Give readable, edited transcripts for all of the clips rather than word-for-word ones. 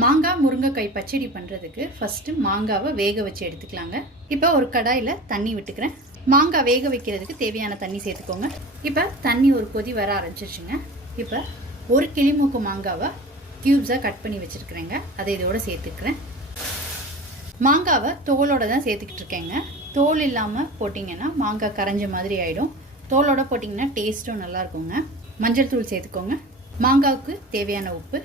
மாங்காய் முருங்கைக்காய் பச்சடி பண்ணுறதுக்கு ஃபஸ்ட்டு மாங்காவை வேக வச்சு எடுத்துக்கலாங்க. இப்போ ஒரு கடாயில் தண்ணி விட்டுக்கிறேன். மாங்காய் வேக வைக்கிறதுக்கு தேவையான தண்ணி சேர்த்துக்கோங்க. இப்போ தண்ணி ஒரு கொதி வர ஆரம்பிச்சிருச்சுங்க. இப்போ ஒரு கிளிமூக்கு மாங்காவை க்யூப்ஸாக கட் பண்ணி வச்சுருக்குறேங்க. அதை இதோட சேர்த்துக்கிறேன். மாங்காவை தோலோடு தான் சேர்த்துக்கிட்டு இருக்கேங்க. தோல் இல்லாமல் போட்டிங்கன்னா மாங்காய் கரைஞ்ச மாதிரி ஆகிடும். தோலோடு போட்டிங்கன்னா டேஸ்ட்டும் நல்லாயிருக்குங்க. மஞ்சள் தூள் சேர்த்துக்கோங்க. மாங்காவுக்கு தேவையான உப்பு.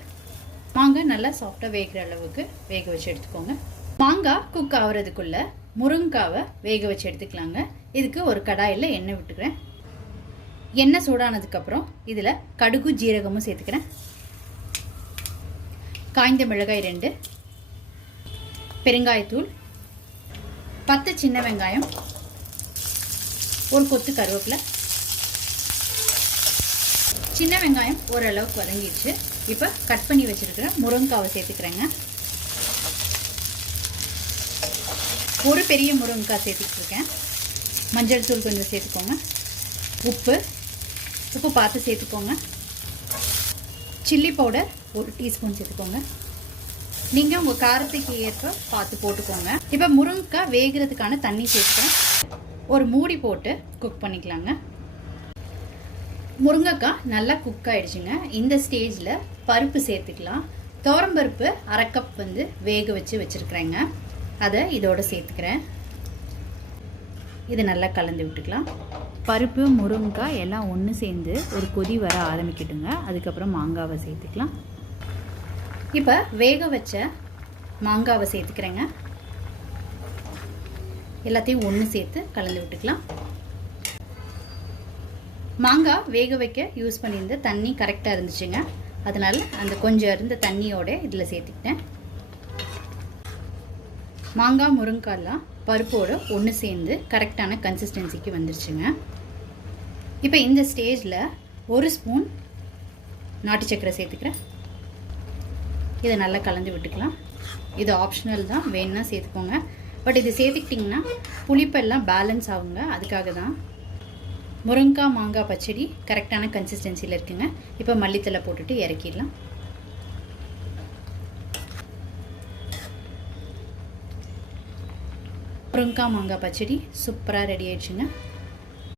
மாங்காய் நல்லா சாஃப்டாக வேகிற அளவுக்கு வேக வச்சு எடுத்துக்கோங்க. மாங்காய் குக் ஆகிறதுக்குள்ளே முருங்காவை வேக வச்சு எடுத்துக்கலாங்க. இதுக்கு ஒரு கடாயில் எண்ணெய் விட்டுக்கிறேன். எண்ணெய் சூடானதுக்கப்புறம் இதில் கடுகு ஜீரகமும் சேர்த்துக்கிறேன். காய்ந்த மிளகாய் 2, பெருங்காயத்தூள், 10 சின்ன வெங்காயம், ஒரு கொத்து கருவேப்பிலை. சின்ன வெங்காயம் ஓரளவுக்கு வதங்கிடுச்சு. இப்போ கட் பண்ணி வச்சுருக்கிற முருங்காவை சேர்த்துக்கிறேங்க. ஒரு பெரிய முருங்காய் சேர்த்துக்கிட்டு இருக்கேன். மஞ்சள் தூள் கொஞ்சம் சேர்த்துக்கோங்க. உப்பு பார்த்து சேர்த்துக்கோங்க. சில்லி பவுடர் 1 டீஸ்பூன் சேர்த்துக்கோங்க. நீங்கள் உங்கள் காரத்துக்கு ஏற்ப பார்த்து போட்டுக்கோங்க. இப்போ முருங்காய் வேகிறதுக்கான தண்ணி சேர்த்துக்கிறேன். ஒரு மூடி போட்டு குக் பண்ணிக்கலாங்க. முருங்கைக்காய் நல்லா குக் ஆகிடுச்சுங்க. இந்த ஸ்டேஜில் பருப்பு சேர்த்துக்கலாம். துவரம்பருப்பு 1/2 கப் வேக வச்சு வச்சுருக்குறேங்க. அதை இதோடு சேர்த்துக்கிறேன். இதை நல்லா கலந்து விட்டுக்கலாம். பருப்பு முருங்கைக்காய் எல்லாம் ஒன்று சேர்ந்து ஒரு கொதி வர ஆரம்பிக்கட்டுங்க. அதுக்கப்புறம் மாங்காவை சேர்த்துக்கலாம். இப்போ வேக வச்ச மாங்காவை சேர்த்துக்கிறேங்க. எல்லாத்தையும் ஒன்று சேர்த்து கலந்து விட்டுக்கலாம். மாங்காய் வேக வைக்க யூஸ் பண்ணியிருந்த தண்ணி கரெக்டாக இருந்துச்சுங்க. அதனால் அந்த கொஞ்சம் இருந்த தண்ணியோட இதில் சேர்த்துக்கிட்டேன். மாங்காய் முருங்காய்லாம் பருப்போடு ஒன்று சேர்ந்து கரெக்டான கன்சிஸ்டன்சிக்கு வந்துருச்சுங்க. இப்போ இந்த ஸ்டேஜில் 1 ஸ்பூன் நாட்டு சர்க்கரை சேர்த்துக்கிறேன். இதை நல்லா கலந்து விட்டுக்கலாம். இது ஆப்ஷனல் தான், வேணுன்னா சேர்த்துக்கோங்க. பட் இது சேர்த்துக்கிட்டிங்கன்னா புளிப்பெல்லாம் பேலன்ஸ் ஆகுங்க. அதுக்காக தான். முருங்காய் மாங்காய் பச்சடி கரெக்டான கன்சிஸ்டன்சியில் இருக்குங்க. இப்போ மல்லித்தலை போட்டுட்டு இறக்கிடலாம். முருங்காய் மாங்காய் பச்சடி சூப்பராக ரெடி ஆயிடுச்சுங்க.